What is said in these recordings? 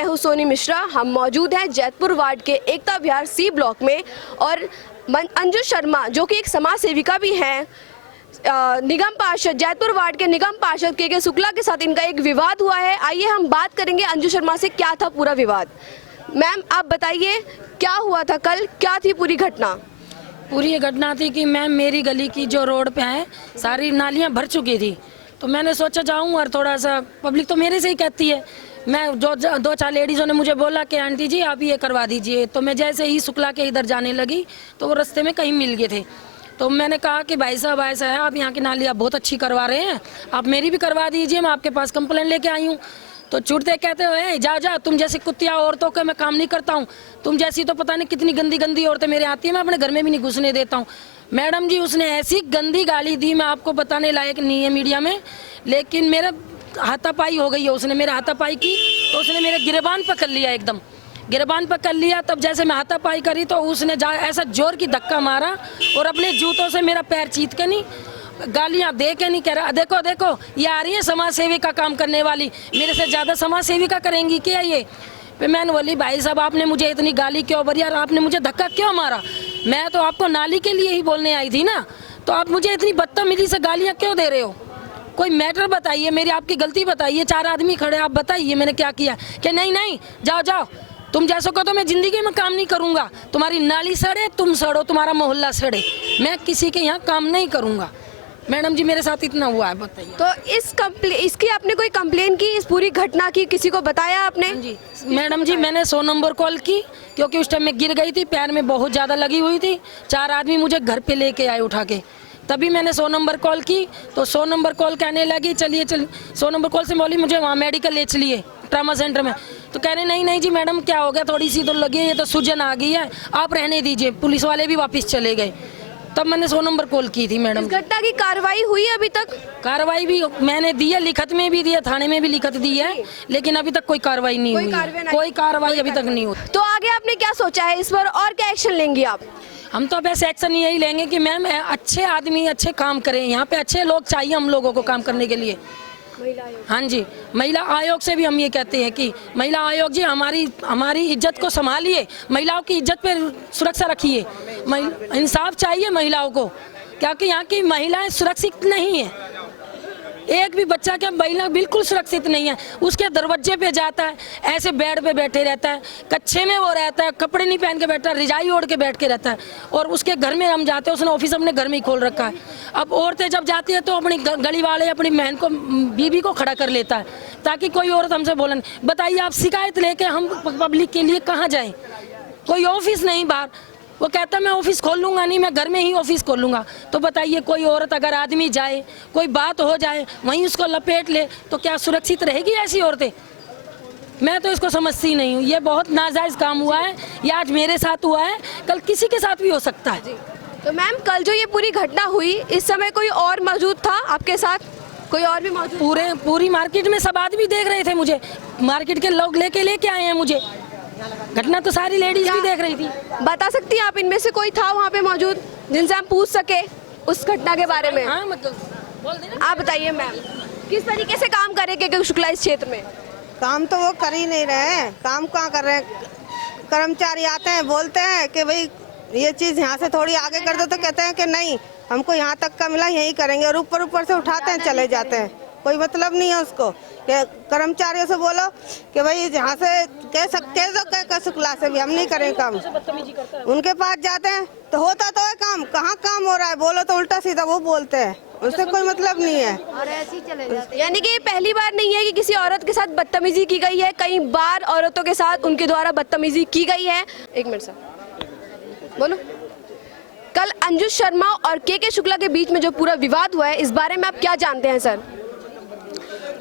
मैं हूं सोनी मिश्रा। हम मौजूद हैं जैतपुर वार्ड के एकता विहार सी ब्लॉक में और अंजू शर्मा जो कि एक समाज सेविका भी हैं, निगम पार्षद जैतपुर वार्ड के निगम पार्षद के शुक्ला के साथ इनका एक विवाद हुआ है। आइए हम बात करेंगे अंजू शर्मा से, क्या था पूरा विवाद। मैम आप बताइए क्या हुआ था कल, क्या थी पूरी घटना? पूरी ये घटना थी कि मैम मेरी गली की जो रोड पे है सारी नालियां भर चुकी थी, तो मैंने सोचा जाऊं और थोड़ा सा पब्लिक तो मेरे से ही कहती है। मैं जो दो चार लेडीज़ों ने मुझे बोला कि आंटी जी आप ये करवा दीजिए, तो मैं जैसे ही शुक्ला के इधर जाने लगी तो वो रास्ते में कहीं मिल गए थे। तो मैंने कहा कि भाई साहब ऐसा है, आप यहाँ की नालियाँ बहुत अच्छी करवा रहे हैं, आप मेरी भी करवा दीजिए, मैं आपके पास कंप्लेंट लेके आई हूँ। तो छूटते कहते हुए जा जा, तुम जैसी कुत्तिया औरतों का मैं काम नहीं करता हूँ, तुम जैसी तो पता नहीं कितनी गंदी गंदी औरतें मेरे आती हैं, मैं अपने घर में भी नहीं घुसने देता हूँ। मैडम जी उसने ऐसी गंदी गाली दी, मैं आपको बताने लायक नहीं है मीडिया में, लेकिन मेरा हाथापाई हो गई है। उसने मेरा हाथापाई की तो उसने मेरे गिरबान पकड़ लिया, एकदम गिरबान पकड़ लिया। तब जैसे मैं हाथापाई करी तो उसने ऐसा जोर की धक्का मारा और अपने जूतों से मेरा पैर चीत के नहीं, गालियां दे के नहीं, कह रहा देखो देखो ये आ रही है समाज सेवी का काम करने वाली, मेरे से ज़्यादा समाज सेवी का करेंगी क्या ये? फिर मैंने बोली भाई साहब आपने मुझे इतनी गाली क्यों भरी और आपने मुझे धक्का क्यों मारा? मैं तो आपको नाली के लिए ही बोलने आई थी ना, तो आप मुझे इतनी बदतमीजी से गालियाँ क्यों दे रहे हो? कोई मैटर बताइए, मेरी आपकी गलती बताइए, चार आदमी खड़े आप बताइए मैंने क्या किया? कि नहीं नहीं जाओ जाओ, तुम जैसो को तो मैं जिंदगी में काम नहीं करूँगा, तुम्हारी नाली सड़े तुम सड़ो, तुम्हारा मोहल्ला सड़े, मैं किसी के यहाँ काम नहीं करूँगा। मैडम जी मेरे साथ इतना हुआ है, बताइए। तो इसकी आपने कोई कंप्लेन की, इस पूरी घटना की किसी को बताया आपने? जी मैडम जी मैंने 100 नंबर कॉल की, क्योंकि उस टाइम मैं गिर गई थी, पैर में बहुत ज़्यादा लगी हुई थी, चार आदमी मुझे घर पे लेके आए उठा के, तभी मैंने 100 नंबर कॉल की। तो 100 नंबर कॉल कहने लगी चलिए 100 नंबर कॉल से बोली मुझे वहाँ मेडिकल ले चलिए ट्रामा सेंटर में, तो कह रहे नहीं नहीं जी मैडम क्या हो गया, थोड़ी सी तो लगी है, ये तो सूजन आ गई है, आप रहने दीजिए। पुलिस वाले भी वापस चले गए। तब मैंने 100 नंबर कॉल की थी। मैडम घटना की कार्रवाई हुई अभी तक? कार्रवाई भी मैंने दी है, लिखत में भी दी है, थाने में भी लिखत दी है, लेकिन अभी तक कोई कार्रवाई नहीं हुई, कोई कार्रवाई अभी तक नहीं हुई। तो आगे आपने क्या सोचा है इस पर, और क्या एक्शन लेंगी आप? हम तो बस एक्शन यही लेंगे कि मैम अच्छे आदमी अच्छे काम करें, यहाँ पे अच्छे लोग चाहिए हम लोगों को काम करने के लिए। हाँ जी, महिला आयोग से भी हम ये कहते हैं कि महिला आयोग जी हमारी इज्जत को संभालिए, महिलाओं की इज्जत पे सुरक्षा रखिए, इंसाफ चाहिए महिलाओं को, क्योंकि यहाँ की महिलाएं सुरक्षित नहीं है। एक भी बच्चा क्या महिला बिल्कुल सुरक्षित नहीं है, उसके दरवाजे पे जाता है ऐसे बेड पे बैठे रहता है, कच्छे में वो रहता है, कपड़े नहीं पहन के बैठता है, रजाई ओढ़ के बैठ के रहता है, और उसके घर में हम जाते हैं, उसने ऑफिस अपने घर में ही खोल रखा है। अब औरतें जब जाती है तो अपनी गली वाले अपनी बहन को बीबी को खड़ा कर लेता है ताकि कोई औरत हमसे बोले नहीं। बताइए आप शिकायत लेके हम पब्लिक के लिए कहाँ जाएँ? कोई ऑफिस नहीं बाहर, वो कहता मैं ऑफिस खोल लूँगा नहीं, मैं घर में ही ऑफिस खोल लूँगा। तो बताइए कोई औरत अगर आदमी जाए, कोई बात हो जाए, वहीं उसको लपेट ले, तो क्या सुरक्षित रहेगी ऐसी औरतें? मैं तो इसको समझती नहीं हूँ। ये बहुत नाजायज़ काम हुआ है, ये आज मेरे साथ हुआ है, कल किसी के साथ भी हो सकता है। तो मैम कल जो ये पूरी घटना हुई, इस समय कोई और मौजूद था आपके साथ? कोई और भी मौजूद? पूरी मार्केट में सब आदमी देख रहे थे मुझे, मार्केट के लोग लेके आए हैं मुझे। घटना तो सारी लेडीज भी देख रही थी। बता सकती हैं आप इनमें से कोई था वहाँ पे मौजूद जिनसे हम पूछ सके उस घटना के बारे में? हाँ मतलब बोल देना। आप बताइए मैम, किस तरीके से काम करेंगे शुक्ला इस क्षेत्र में? काम तो वो कर ही नहीं रहे हैं, काम कहाँ कर रहे हैं? कर्मचारी आते हैं बोलते हैं कि भाई ये चीज़ यहाँ से थोड़ी आगे कर दो, तो कहते हैं कि नहीं हमको यहाँ तक का मिला यही करेंगे, और ऊपर से उठाते हैं चले जाते हैं, कोई मतलब नहीं है उसको। कि कर्मचारियों से बोलो कि भाई यहाँ से कह सकते हैं शुक्ला से भी हम नहीं करें काम, उनके पास जाते हैं तो होता तो है काम, कहाँ काम हो रहा है? बोलो तो उल्टा सीधा वो बोलते हैं, उससे कोई मतलब नहीं है और ऐसे ही चले जाते हैं। यानी कि पहली बार नहीं है कि किसी औरत के साथ बदतमीजी की गई है, कई बार औरतों के साथ उनके द्वारा बदतमीजी की गई है। एक मिनट सर बोलो। कल अंजू शर्मा और के शुक्ला के बीच में जो पूरा विवाद हुआ है, इस बारे में आप क्या जानते हैं सर?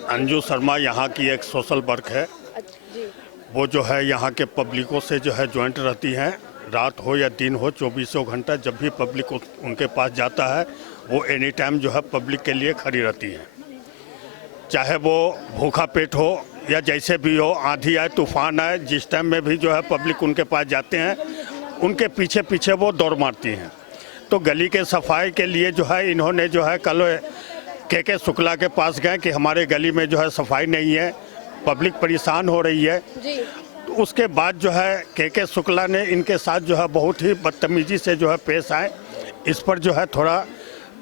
अंजू शर्मा यहाँ की एक सोशल वर्क है, वो जो है यहाँ के पब्लिकों से जो है ज्वाइंट रहती हैं, रात हो या दिन हो 24 घंटा जब भी पब्लिक उनके पास जाता है वो एनी टाइम जो है पब्लिक के लिए खड़ी रहती है, चाहे वो भूखा पेट हो या जैसे भी हो, आंधी आए तूफान आए, जिस टाइम में भी जो है पब्लिक उनके पास जाते हैं उनके पीछे पीछे वो दौड़ मारती हैं। तो गली के सफाई के लिए जो है इन्होंने जो है कल के शुक्ला के पास गए कि हमारे गली में जो है सफाई नहीं है, पब्लिक परेशान हो रही है। जी उसके बाद जो है के शुक्ला ने इनके साथ जो है बहुत ही बदतमीजी से जो है पेश आए। इस पर जो है थोड़ा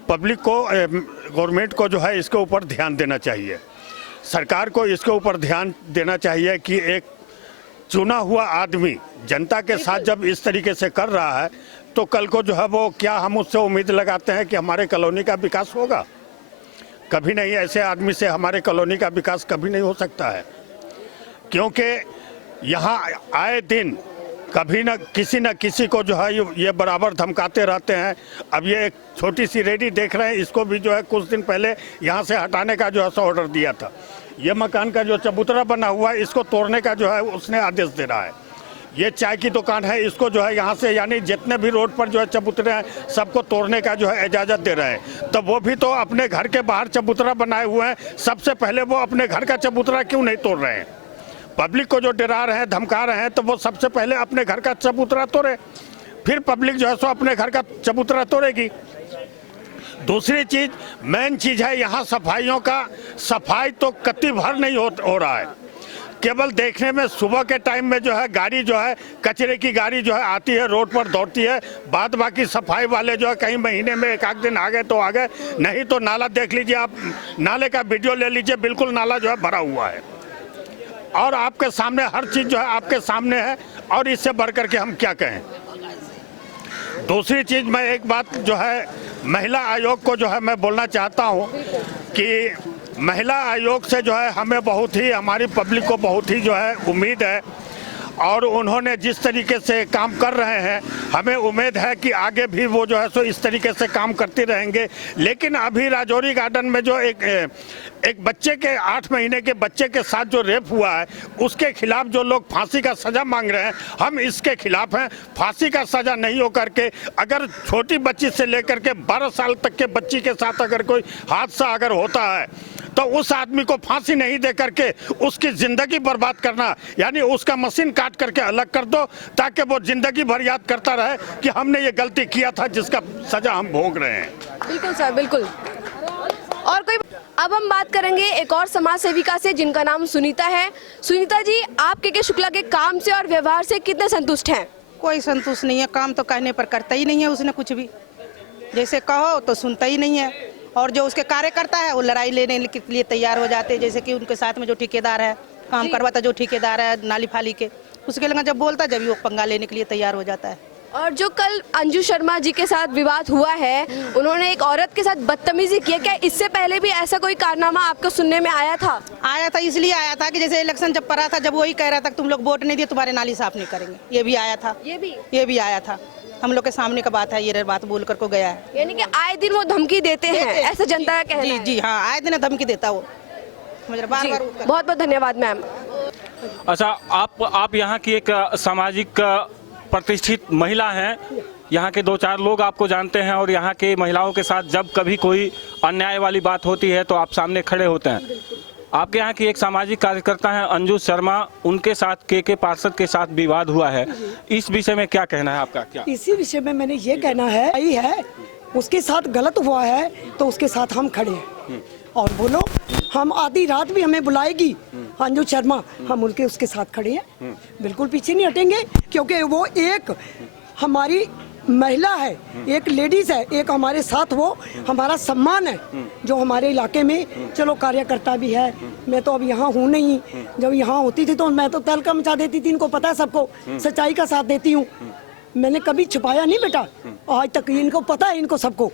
पब्लिक को, गवर्नमेंट को जो है इसके ऊपर ध्यान देना चाहिए। सरकार को इसके ऊपर ध्यान देना चाहिए कि एक चुना हुआ आदमी जनता के साथ जब इस तरीके से कर रहा है तो कल को जो है वो क्या हम उससे उम्मीद लगाते हैं कि हमारे कॉलोनी का विकास होगा? कभी नहीं। ऐसे आदमी से हमारे कॉलोनी का विकास कभी नहीं हो सकता है, क्योंकि यहाँ आए दिन कभी न किसी को जो है ये बराबर धमकाते रहते हैं। अब ये एक छोटी सी रेडी देख रहे हैं, इसको भी जो है कुछ दिन पहले यहाँ से हटाने का जो है सो ऑर्डर दिया था। ये मकान का जो चबूतरा बना हुआ है इसको तोड़ने का जो है उसने आदेश दे रहा है। ये चाय की दुकान है, इसको जो है यहाँ से यानी जितने भी रोड पर जो है चबूतरे हैं सबको तोड़ने का जो है इजाज़त दे रहे हैं। तो वो भी तो अपने घर के बाहर चबूतरा बनाए हुए हैं, सबसे पहले वो अपने घर का चबूतरा क्यों नहीं तोड़ रहे हैं? पब्लिक को जो डरा रहे हैं, धमका रहे हैं, तो वो सबसे पहले अपने घर का चबूतरा तोड़े, फिर पब्लिक जो है सो अपने घर का चबूतरा तोड़ेगी। दूसरी चीज, मेन चीज है यहाँ सफाइयों का। सफाई तो कत्ती भर नहीं हो रहा है। केवल देखने में सुबह के टाइम में जो है गाड़ी जो है कचरे की गाड़ी जो है आती है, रोड पर दौड़ती है, बाद बाकी सफाई वाले जो है कहीं महीने में एक आध दिन आ गए तो आ गए, नहीं तो नाला देख लीजिए आप, नाले का वीडियो ले लीजिए, बिल्कुल नाला जो है भरा हुआ है और आपके सामने हर चीज जो है आपके सामने है। और इससे बढ़ करके हम क्या कहें? दूसरी चीज, मैं एक बात जो है महिला आयोग को जो है मैं बोलना चाहता हूँ कि महिला आयोग से जो है हमें बहुत ही, हमारी पब्लिक को बहुत ही जो है उम्मीद है और उन्होंने जिस तरीके से काम कर रहे हैं हमें उम्मीद है कि आगे भी वो जो है सो इस तरीके से काम करते रहेंगे। लेकिन अभी राजौरी गार्डन में जो एक बच्चे के 8 महीने के बच्चे के साथ जो रेप हुआ है उसके खिलाफ जो लोग फांसी का सजा मांग रहे हैं, हम इसके खिलाफ हैं। फांसी का सजा नहीं हो करके अगर छोटी बच्ची से लेकर के 12 साल तक के बच्ची के साथ अगर कोई हादसा अगर होता है तो उस आदमी को फांसी नहीं दे करके उसकी जिंदगी बर्बाद करना, यानी उसका मशीन काट करके अलग कर दो ताकि वो जिंदगी भर याद करता रहे कि हमने ये गलती किया था जिसका सजा हम भोग रहे हैं। बिल्कुल सर, बिल्कुल। और कोई, अब हम बात करेंगे एक और समाज सेविका से जिनका नाम सुनीता है। सुनीता जी, आप के शुक्ला के काम से और व्यवहार से कितने संतुष्ट हैं? कोई संतुष्ट नहीं है, काम तो कहने पर करता ही नहीं है उसने कुछ भी, जैसे कहो तो सुनता ही नहीं है। और जो उसके कार्यकर्ता है वो लड़ाई लेने के लिए तैयार हो जाते हैं, जैसे कि उनके साथ में जो ठेकेदार है, काम करवाता जो ठेकेदार है नाली फाली के, उसके लगा जब बोलता जब वो पंगा लेने के लिए तैयार हो जाता है। और जो कल अंजू शर्मा जी के साथ विवाद हुआ है, उन्होंने एक औरत के साथ बदतमीजी की, क्या इससे पहले भी ऐसा कोई कारनामा आपको सुनने में आया था? आया था, इसलिए आया था कि जैसे इलेक्शन जब पड़ा था, जब वही कह रहा था तुम लोग वोट नहीं दिए तुम्हारे नाली साफ नहीं करेंगे, ये भी आया था। ये भी आया था, हम लोग के सामने का बात है, ये बात बोल कर को गया है। यानी कि आए दिन वो धमकी देते हैं, ऐसा जनता का कहना है। जी हाँ, आए दिन धमकी देता वो, बार बार। बहुत बहुत धन्यवाद मैम। अच्छा, आप यहाँ की एक सामाजिक प्रतिष्ठित महिला हैं, यहाँ के 2-4 लोग आपको जानते हैं और यहाँ के महिलाओं के साथ जब कभी कोई अन्याय वाली बात होती है तो आप सामने खड़े होते हैं। आपके यहाँ की एक सामाजिक कार्यकर्ता हैं अंजू शर्मा, उनके साथ के पार्षद के साथ विवाद हुआ है, इस विषय में क्या कहना है आपका? क्या इसी विषय में मैंने ये कहना है, यही है उसके साथ गलत हुआ है तो उसके साथ हम खड़े हैं। और बोलो, हम आधी रात भी हमें बुलाएगी अंजू शर्मा, हम उनके उसके साथ खड़े हैं, बिल्कुल पीछे नहीं हटेंगे, क्योंकि वो एक हमारी महिला है, एक लेडीज है, एक हमारे साथ वो हमारा सम्मान है जो हमारे इलाके में। चलो कार्यकर्ता भी है, मैं तो अब यहाँ हूँ नहीं, जब यहाँ होती थी तो मैं तो तहलका मचा देती थी, इनको पता है सबको, सच्चाई का साथ देती हूँ, मैंने कभी छुपाया नहीं बेटा, आज तक इनको पता है, इनको सबको।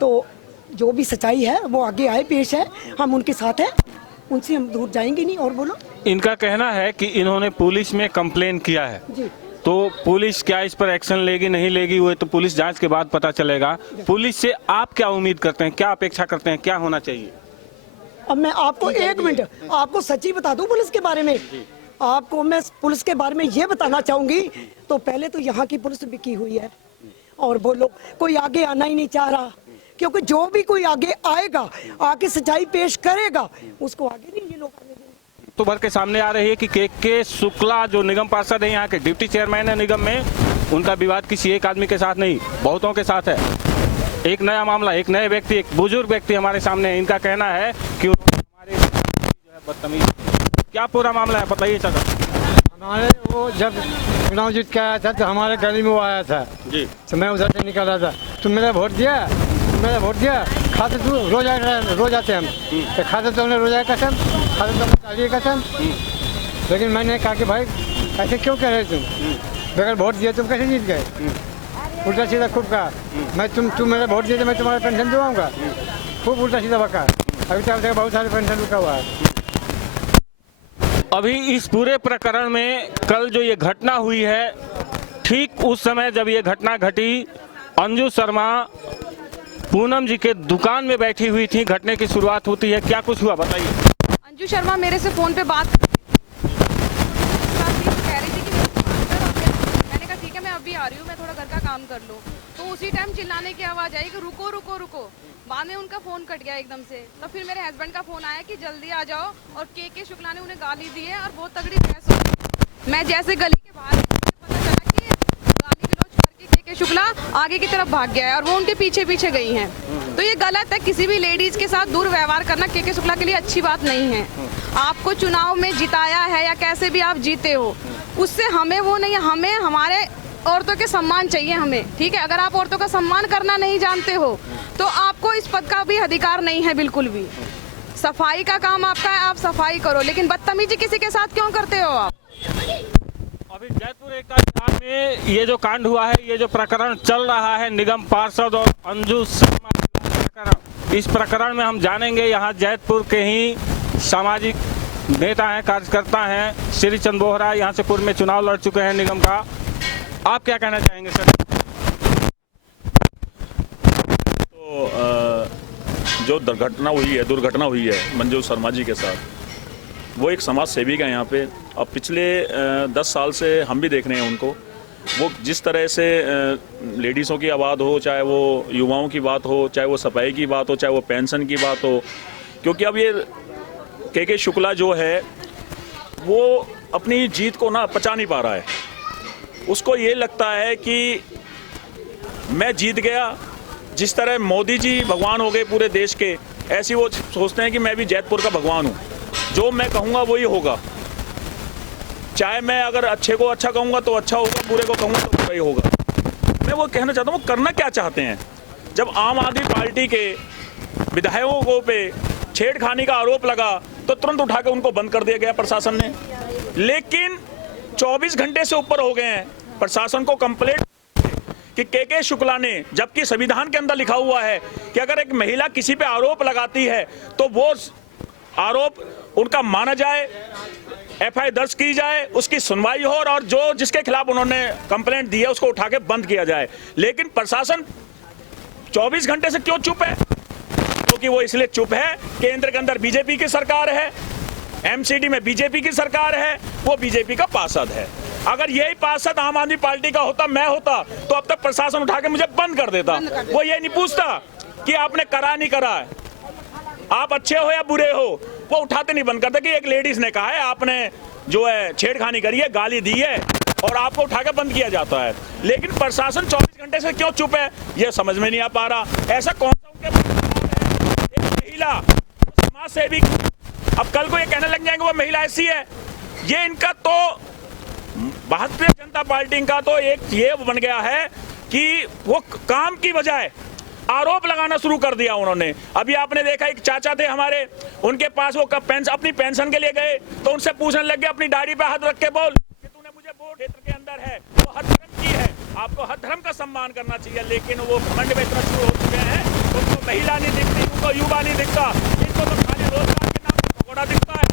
तो जो भी सच्चाई है वो आगे आए, पेश है, हम उनके साथ हैं, उनसे हम दूर जाएंगे नहीं। और बोलो, इनका कहना है कि इन्होंने पुलिस में कंप्लेन किया है, जी तो पुलिस क्या इस पर एक्शन लेगी नहीं लेगी वो तो पुलिस जांच के बाद पता चलेगा। पुलिस से आप क्या उम्मीद करते हैं, क्या अपेक्षा करते हैं, क्या होना चाहिए? अब मैं आपको 1 मिनट आपको सच्ची बता दूं पुलिस के बारे में। आपको मैं पुलिस के बारे में ये बताना चाहूंगी, तो पहले तो यहाँ की पुलिस बिकी हुई है, और बोलो कोई आगे आना ही नहीं चाह रहा, क्योंकि जो भी कोई आगे आएगा, आके सच्चाई पेश करेगा, उसको आगे नहीं ये लोग आने देंगे। तो भर के सामने आ रही है कि के शुक्ला जो निगम पार्षद है, यहाँ के डिप्टी चेयरमैन है निगम में, उनका विवाद किसी एक आदमी के साथ नहीं, बहुतों के साथ है। एक नया मामला, एक नए व्यक्ति, एक बुजुर्ग व्यक्ति हमारे सामने है, इनका कहना है कि हमारे जो है बदतमीज। क्या पूरा मामला है, बताइए चाचा। हमारे वो जब चुनाव जीत के आया था तो हमारे गली में वो आया था जी। तो मैं उधर से निकल रहा था, तुम मेरा वोट दिया, खाते तू रोज आते हम तो खाते तो हमने रोज आए कसम, खाते तो हमने चालिए कसम। लेकिन मैंने कहा कि भाई ऐसे क्यों कह रहे तुम, बगैर वोट दिए तुम कैसे जीत गए। उल्टा सीधा खूब कहा, मैं तुम मेरा वोट दिए तो मैं तुम्हारा पेंशन दिलाऊंगा, खूब उल्टा सीधा बका। अभी तक बहुत सारे पेंशन रुका हुआ है। अभी इस पूरे प्रकरण में कल जो ये घटना हुई है, ठीक उस समय जब ये घटना घटी, अंजू शर्मा पूनम जी के दुकान में बैठी हुई थी, घटने की शुरुआत होती है। क्या कुछ हुआ बताइए। अंजू शर्मा मेरे से फोन पे बात कह रही थी कि मैंने कहा ठीक है मैं अभी आ रही हूँ, मैं थोड़ा घर का काम कर लूँ। तो उसी टाइम चिल्लाने की आवाज़ आई कि रुको रुको रुको। बाद में उनका फ़ोन कट गया एकदम से। तब फिर मेरे हस्बैंड का फ़ोन आया कि जल्दी आ जाओ, और के शुक्ला ने उन्हें गाली दी है और बहुत तगड़ी बहस हो गई। मैं जैसे गली के बाहर पता चला कि गाली गलौज करके के शुक्ला आगे की तरफ भाग गया है और वो उनके पीछे पीछे गई हैं। तो ये गलत है, किसी भी लेडीज़ के साथ दुर्व्यवहार करना के शुक्ला के लिए अच्छी बात नहीं है। आपको चुनाव में जिताया है या कैसे भी आप जीते हो, उससे हमें वो नहीं, हमें हमारे औरतों के सम्मान चाहिए हमें, ठीक है। अगर आप औरतों का सम्मान करना नहीं जानते हो तो आपको इस पद का भी अधिकार नहीं है बिल्कुल भी। सफाई का काम आपका है, आप सफाई करो, लेकिन बदतमीजी किसी के साथ क्यों करते हो आप। अभी जयपुर एकता विभाग में ये जो कांड हुआ है, ये जो प्रकरण चल रहा है निगम पार्षद और अंजू शर्मा प्रकरण, इस प्रकरण में हम जानेंगे। यहाँ जयपुर के ही सामाजिक नेता हैं, कार्यकर्ता हैं, श्री चंद बोहरा, यहाँ से पूर्व में चुनाव लड़ चुके हैं निगम का। आप क्या कहना चाहेंगे सर? तो जो दुर्घटना हुई है मंजू शर्मा जी के साथ, वो एक समाज सेवी का यहाँ पे। अब पिछले 10 साल से हम भी देख रहे हैं उनको, वो जिस तरह से लेडीज़ों की आवाज़ हो, चाहे वो युवाओं की बात हो, चाहे वो सफाई की बात हो, चाहे वो पेंशन की बात हो, क्योंकि अब ये के शुक्ला जो है वो अपनी जीत को ना पचा नहीं पा रहा है। उसको ये लगता है कि मैं जीत गया, जिस तरह मोदी जी भगवान हो गए पूरे देश के, ऐसे वो सोचते हैं कि मैं भी जैतपुर का भगवान हूँ, जो मैं कहूँगा वही होगा। चाहे मैं अगर अच्छे को अच्छा कहूँगा तो अच्छा होगा, बुरे को कहूँगा तो बुरा ही होगा। मैं वो कहना चाहता हूँ, वो करना क्या चाहते हैं। जब आम आदमी पार्टी के विधायकों पे छेड़खानी का आरोप लगा तो तुरंत उठा के उनको बंद कर दिया गया प्रशासन ने। लेकिन 24 घंटे से ऊपर हो गए हैं प्रशासन को कंप्लेंट कि के शुक्ला ने, जबकि संविधान के अंदर लिखा हुआ है कि अगर एक महिला किसी पे आरोप लगाती है तो वो आरोप उनका माना जाए, एफआईआर दर्ज की जाए, उसकी सुनवाई हो और जो जिसके खिलाफ उन्होंने कंप्लेंट दी है उसको उठा के बंद किया जाए। लेकिन प्रशासन 24 घंटे से क्यों चुप है? क्योंकि वो इसलिए चुप है, केंद्र के अंदर बीजेपी की सरकार है, एमसीडी में बीजेपी की सरकार है, वो बीजेपी का पार्षद है। अगर यही पार्षद आम आदमी पार्टी का होता, मैं होता, तो अब तक प्रशासन उठा के मुझे बंद कर देता। वो ये नहीं पूछता कि आपने करा नहीं करा, आप अच्छे हो या बुरे हो, वो उठाते नहीं बंद करते कि एक लेडीज ने कहा है आपने जो है छेड़खानी करी है, गाली दी है, और आपको उठा के बंद किया जाता है। लेकिन प्रशासन 24 घंटे से क्यों चुप है, ये समझ में नहीं आ पा रहा। ऐसा कौन सा उनके एक महिला समाज सेवी, अब कल को ये कहने लग जाएंगे वो महिला ऐसी है। ये इनका तो भारतीय जनता पार्टी का तो एक ये बन गया है कि वो काम की बजाय आरोप लगाना शुरू कर दिया उन्होंने। अभी आपने देखा एक चाचा थे हमारे, उनके पास वो अपनी पेंशन के लिए गए तो उनसे पूछने लग गए, अपनी दाढ़ी पे हाथ रख के बोल कि तूने मुझे वोट क्षेत्र के अंदर है, वो हर धर्म की है, आपको हर धर्म का सम्मान करना चाहिए। लेकिन वो घमंड में इतना शुरू हो चुके हैं, उनको महिला नहीं दिखती, उनको युवा नहीं दिखता, इनको तो खाली रोजगार के नाम पे भगोड़ा दिखता है,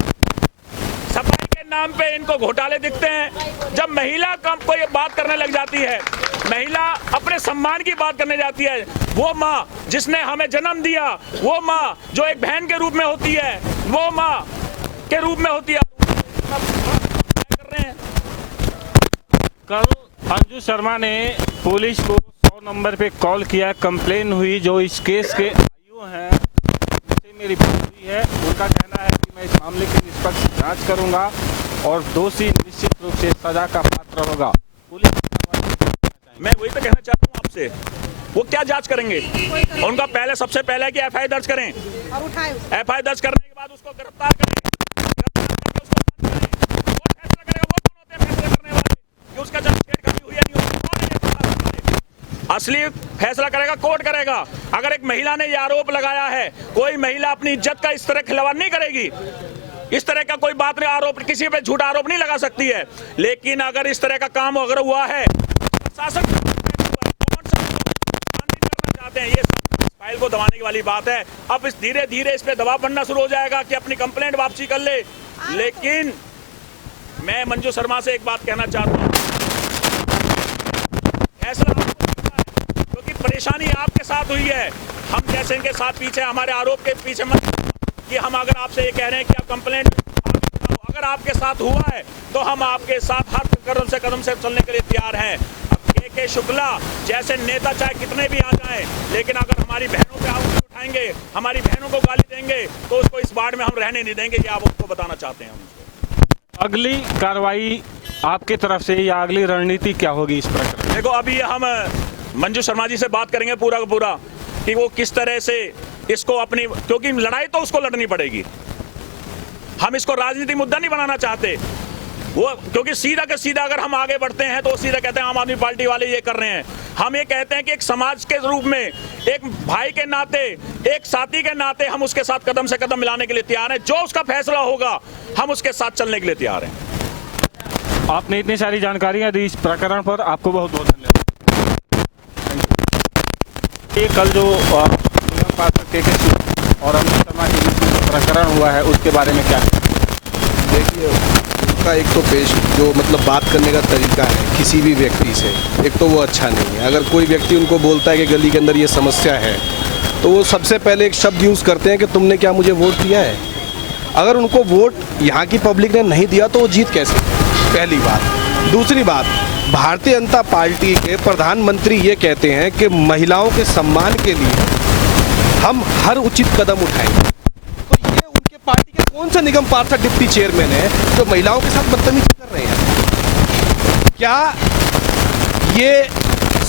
सफाई के नाम पे इनको घोटाले दिखते हैं। जब महिला को ये बात करने लग जाती है, महिला अपने सम्मान की बात करने जाती है, वो माँ जिसने हमें जन्म दिया, वो माँ जो एक बहन के रूप में होती है, वो माँ के रूप में होती है, कर रहे हैं। कल अंजू शर्मा ने पुलिस को 100 नंबर पे कॉल किया, कंप्लेन हुई। जो इस केस के आयु हैं, उनसे मेरी बात हुई है, उनका कहना है कि मैं इस मामले की निष्पक्ष जांच करूंगा और दोषी निश्चित रूप से सजा का पात्र होगा। पुलिस मैं वही तो कहना चाहता हूँ आपसे, वो क्या जांच करेंगे? उनका पहले सबसे पहले कि एफआईआर दर्ज करें, और उठाए एफआईआर दर्ज करने के बाद उसको गिरफ्तार करें, गिरफ्तार करके उसको इसका जब छेड़खानी हुई है नहीं हुई, कौन है ये फैसला करेगा? असली फैसला करेगा कोर्ट करेगा। अगर एक महिला ने ये आरोप लगाया है, कोई महिला अपनी इज्जत का इस तरह खिलवाड़ नहीं करेगी, इस तरह का कोई बात नहीं, आरोप किसी पे झूठा आरोप नहीं लगा सकती है। लेकिन अगर इस तरह का काम अगर हुआ है, प्रशासन कौन सा करना चाहते हैं, ये फाइल को दबाने की वाली बात है। अब इस धीरे धीरे इस पे दबाव बनना शुरू हो जाएगा कि अपनी कंप्लेंट वापसी कर ले। लेकिन मैं मंजू शर्मा से एक बात कहना चाहता हूँ, फैसला क्योंकि परेशानी आपके साथ हुई है, हम जैसे इनके साथ पीछे, हमारे आरोप के पीछे मत कि हम अगर आपसे ये कह रहे हैं कि आप कंप्लेंट अगर आपके साथ हुआ है तो हम आपके साथ हर कदम से चलने के लिए तैयार हैं। के शुक्ला जैसे नेता चाहे कितने भी आ जाएं, लेकिन अगर हमारी बहनों पे आंगली उठाएंगे, हमारी बहनों को गाली देंगे तो उसको इस वार्ड में हम रहने नहीं देंगे। ये आप उसको बताना चाहते हैं। अगली कार्रवाई आपकी तरफ से या अगली रणनीति क्या होगी इस प्रकरण? देखो, अभी हम मंजू शर्मा जी से बात करेंगे पूरा का पूरा कि वो किस तरह से इसको अपनी, क्योंकि लड़ाई तो उसको लड़नी पड़ेगी, हम इसको राजनीतिक मुद्दा नहीं बनाना चाहते वो, क्योंकि सीधा का सीधा अगर हम आगे बढ़ते हैं तो सीधा कहते हैं आम आदमी पार्टी वाले ये कर रहे हैं। हम ये कहते हैं कि एक समाज के रूप में, एक भाई के नाते, एक साथी के नाते हम उसके साथ कदम से कदम मिलाने के लिए तैयार हैं। जो उसका फैसला होगा हम उसके साथ चलने के लिए तैयार हैं। आपने इतनी सारी जानकारियां दी इस प्रकरण पर, आपको बहुत बहुत धन्यवाद। ये कल जो और अंजू शर्मा के बीच में प्रकरण हुआ है उसके बारे में क्या? देखिए, उनका एक तो पेश जो मतलब बात करने का तरीका है किसी भी व्यक्ति से, एक तो वो अच्छा नहीं है। अगर कोई व्यक्ति उनको बोलता है कि गली के अंदर ये समस्या है तो वो सबसे पहले एक शब्द यूज़ करते हैं कि तुमने क्या मुझे वोट दिया है। अगर उनको वोट यहाँ की पब्लिक ने नहीं दिया तो वो जीत कैसे? पहली बात। दूसरी बात, भारतीय जनता पार्टी के प्रधानमंत्री ये कहते हैं कि महिलाओं के सम्मान के लिए हम हर उचित कदम उठाएंगे। तो ये उनके पार्टी के कौन सा निगम पार्षद डिप्टी चेयरमैन है जो महिलाओं के साथ बदतमीजी कर रहे हैं? क्या ये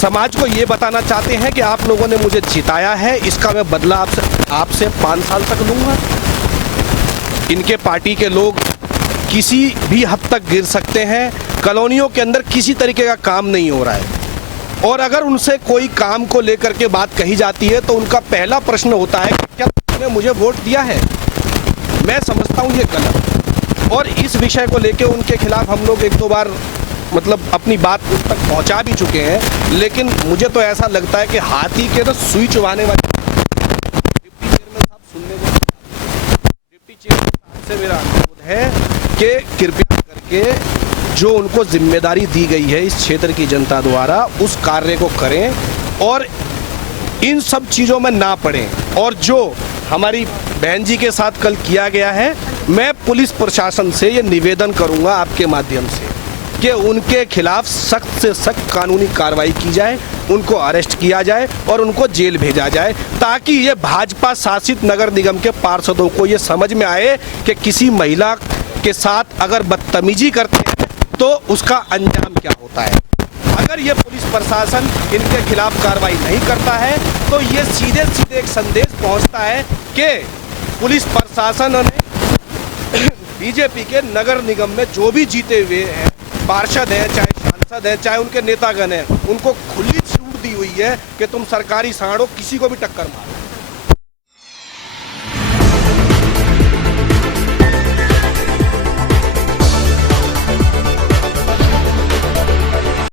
समाज को ये बताना चाहते हैं कि आप लोगों ने मुझे जिताया है, इसका मैं बदला आपसे 5 साल तक लूंगा? इनके पार्टी के लोग किसी भी हद तक गिर सकते हैं। कॉलोनियों के अंदर किसी तरीके का काम नहीं हो रहा है, और अगर उनसे कोई काम को लेकर के बात कही जाती है तो उनका पहला प्रश्न होता है कि क्या तुमने मुझे वोट दिया है? मैं समझता हूँ ये गलत, और इस विषय को लेकर उनके खिलाफ हम लोग 1-2 बार मतलब अपनी बात उन तक पहुँचा भी चुके हैं। लेकिन मुझे तो ऐसा लगता है कि हाथी के तो सुई चुभाने वाले डिप्टी चेयरमैन साहब सुनने को, डिप्टी चेयरमैन साहब से मेरा अनुरोध है कि कृपया करके जो उनको जिम्मेदारी दी गई है इस क्षेत्र की जनता द्वारा उस कार्य को करें और इन सब चीज़ों में ना पड़ें। और जो हमारी बहन जी के साथ कल किया गया है, मैं पुलिस प्रशासन से ये निवेदन करूंगा आपके माध्यम से कि उनके खिलाफ सख्त से सख्त कानूनी कार्रवाई की जाए, उनको अरेस्ट किया जाए और उनको जेल भेजा जाए, ताकि ये भाजपा शासित नगर निगम के पार्षदों को ये समझ में आए कि किसी महिला के साथ अगर बदतमीजी करते हैं तो उसका अंजाम क्या होता है। अगर ये पुलिस प्रशासन इनके खिलाफ कार्रवाई नहीं करता है तो ये सीधे सीधे एक संदेश पहुंचता है कि पुलिस प्रशासन ने बीजेपी के नगर निगम में जो भी जीते हुए हैं पार्षद हैं, चाहे सांसद हैं, चाहे उनके नेतागण हैं, उनको खुली छूट दी हुई है कि तुम सरकारी सांडों किसी को भी टक्कर मारो।